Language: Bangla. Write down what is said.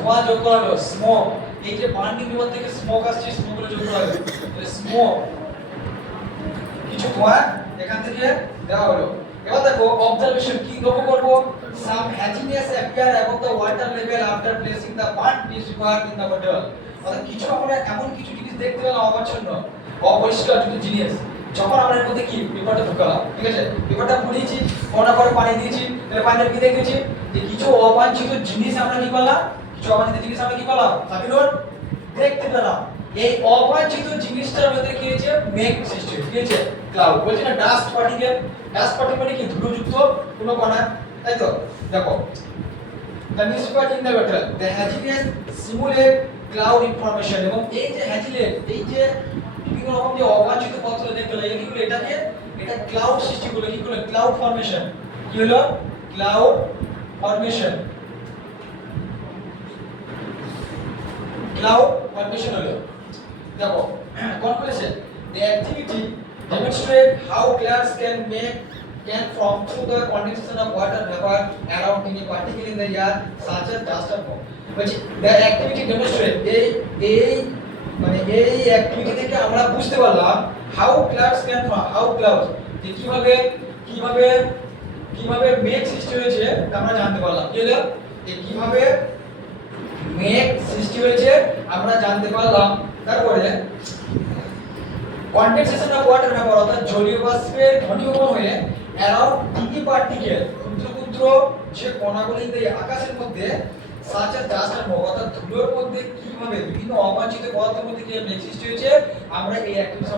ধোঁয়া যোগ করা হলো, স্মোক। এই যে বার্নিং রিভার থেকে স্মোক আসছে, স্মোক গুলো যোগ করা হলো, তাহলে স্মোক, কিছু ধোঁয়া এখান থেকে দেওয়া হলো। এবার দেখো অবজারভেশন কি লক্ষ্য করব, some haziness appear above the water level after placing the burn piece required in the bottle. অর্থাৎ কিছু আমরা এমন কিছু জিনিস দেখতে পেলাম অপরিচ্ছন্ন, অপরিষ্কার কিছু জিনিস, যখন আমরা এর মধ্যে কি পেপারটা ঢোকালাম, ঠিক আছে, পেপারটা মুড়িয়েছি, কোনা করে পানি দিয়েছি, তাহলে পানিতে কি দেখেছি যে কিছু অবাঞ্ছিত জিনিস আমরা কি করলাম, কিছু অবাঞ্ছিত জিনিস আমরা কি করলাম সাবিনুর দেখতে পেলাম। এই অবাঞ্ছিত জিনিসটার মধ্যে কি হয়েছে, মেঘ সৃষ্টি হয়েছে, ক্লাউড। বলছি না ডাস্ট পার্টিকেল, ডাস্ট পার্টিকেল মানে কি ধুলোযুক্ত কোনো কণা, তাই তো। দেখো the misfit in the water the haziness simulate cloud information, এবং এই যে হ্যাজিলেট, এই যে বিভিন্ন রকম যে অবাঞ্ছিত পত্র দেখতে লাগে কি হলো, এটাকে এটা ক্লাউড সৃষ্টি করলো, কি করলো ক্লাউড ফর্মেশন, কি হলো ক্লাউড ফর্মেশন, ক্লাউড ফর্মেশন হলো। দেখো conclusion, the activity demonstrate how clouds can form through the condensation of water vapor around in a particle in the air such as dust or fog. Which the activity demonstrate এই মানে এই অ্যাক্টিভিটি থেকে আমরা বুঝতে পারলাম how clouds can form, how clouds যে কিভাবে কিভাবে কিভাবে মেঘ সৃষ্টি হয়েছে তা আমরা জানতে পারলাম। কি হলো যে কিভাবে মেঘ সৃষ্টি হয়েছে আমরা জানতে পারলাম। তারপরে কনডেনসেশন অফ ওয়াটার ভেপর, অর্থাৎ জলীয় বাষ্পের ঘনীভবন হয়ে অ্যারাউন্ড টিনি পার্টিকেল, ক্ষুদ্র ক্ষুদ্র যে কণাগুলি আকাশের মধ্যে such as dust and fog, অর্থাৎ ধুলোর মধ্যে কিভাবে বিভিন্ন অবাঞ্ছিত পদার্থের মধ্যে কি মেঘ সৃষ্টি হয়েছে আমরা এই অ্যাক্টিভিটি